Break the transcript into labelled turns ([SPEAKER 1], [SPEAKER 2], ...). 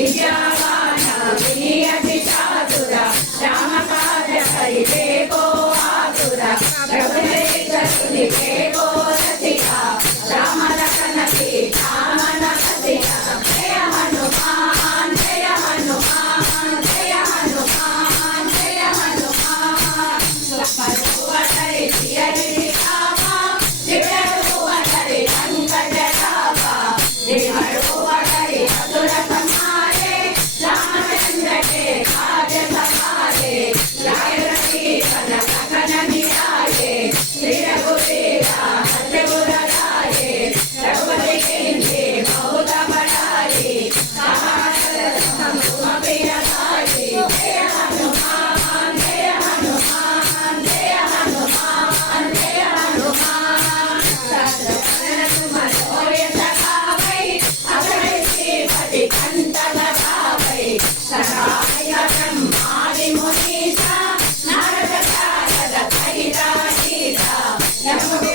[SPEAKER 1] Vijayawada Vijaya Yes.